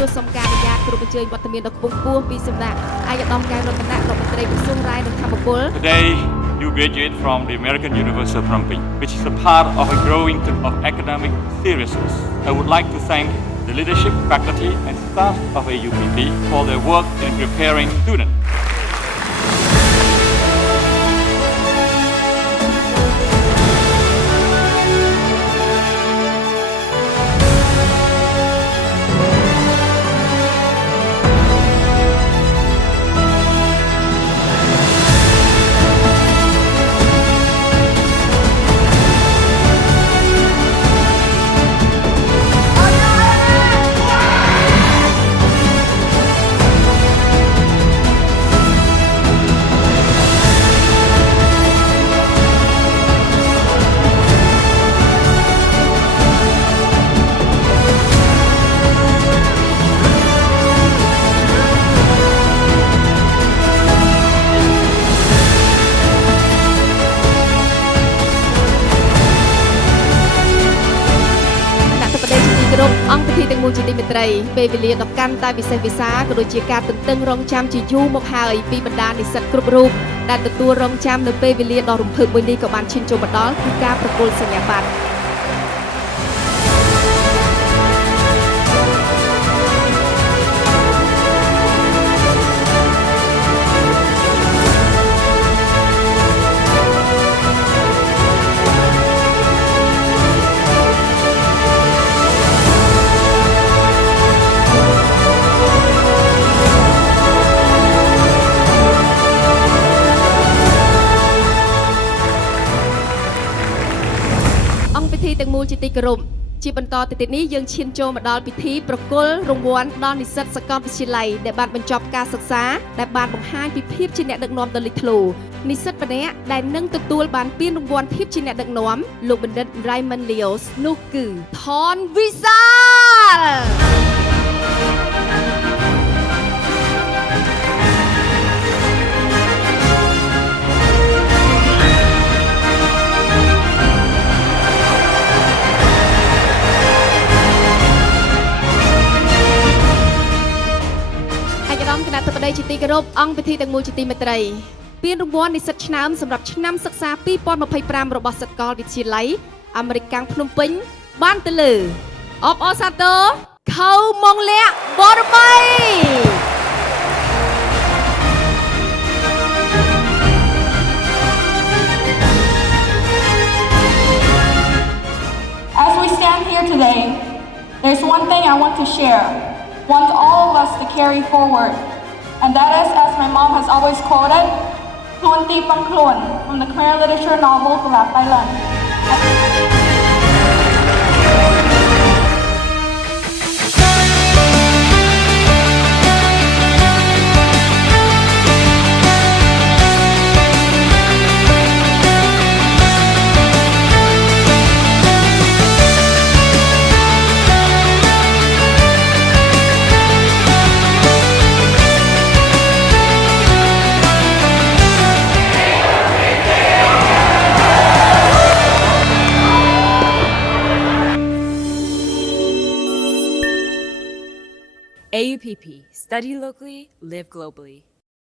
យោសំការអនុញ្ញាតគ្រប់អញ្ជើញវត្តមានដ៏ខ្ពង់ខ្ពស់ពីសំណាក់អាយដាមកែវរតនៈរដ្ឋមន្ត្រីក្រសួងរាយនិងធម្មពល Today, you graduate from the American University of Phnom Penh, which is a part of a growing of academic seriousness. I would like to thank the leadership, faculty, and staff of AUPP for their work in preparing students. អង្គពិធីទាំងមូលជាទីមេត្រីពេលវេលាដ៏កាន់តែពិសេសវិសាលក៏ដូចជាការទន្ទឹងរង់ចាំជាយូរមកហើយពីបណ្ដានិស្សិតគ្រប់រូបដែលទទួលរង់ចាំនៅពេលវេលាដ៏រំភើបមួយនេះក៏បានឈានចូលមកដល់គឺការប្រគល់សញ្ញាបត្រទាំងមូលជាទីគោរពជាបន្តទៅទៀតនេះយើងឈានចូលមកដល់ពិធីប្រគល់រង្វាន់ដល់និស្សិតសាកលវិទ្យាល័យដែលបានបញ្ចប់ការសិក្សាដែលបានបង្ហាញពីភាពជាអ្នកដឹកនាំដ៏លេចធ្លោនិស្សិតម្នាក់ដែលនឹងទទួលបានពានរង្វាន់ភាពជាអ្នកដឹកនាំលោកបណ្ឌិត Raymond Leos នោះគឺថនវិសាលគណៈធិបតីជាទីគោរពអង្គពិធីទាំងមូលជាទីមេត្រីពានរង្វាន់និស្សិតឆ្នើមសម្រាប់ឆ្នាំសិក្សា2025របស់សាកលវិទ្យាល័យអាមេរិកកាំងភ្នំពេញបានទៅលើអបអរសាទរខៅម៉ុងលាក់បរមី As we stand here today, there's one thing I want to share, want all of us to carry forward. And that is, as my mom has always quoted, Kluan Ti Pang Kluan from the Khmer literature novel Gulab Bailan. AUPP, study locally, live globally.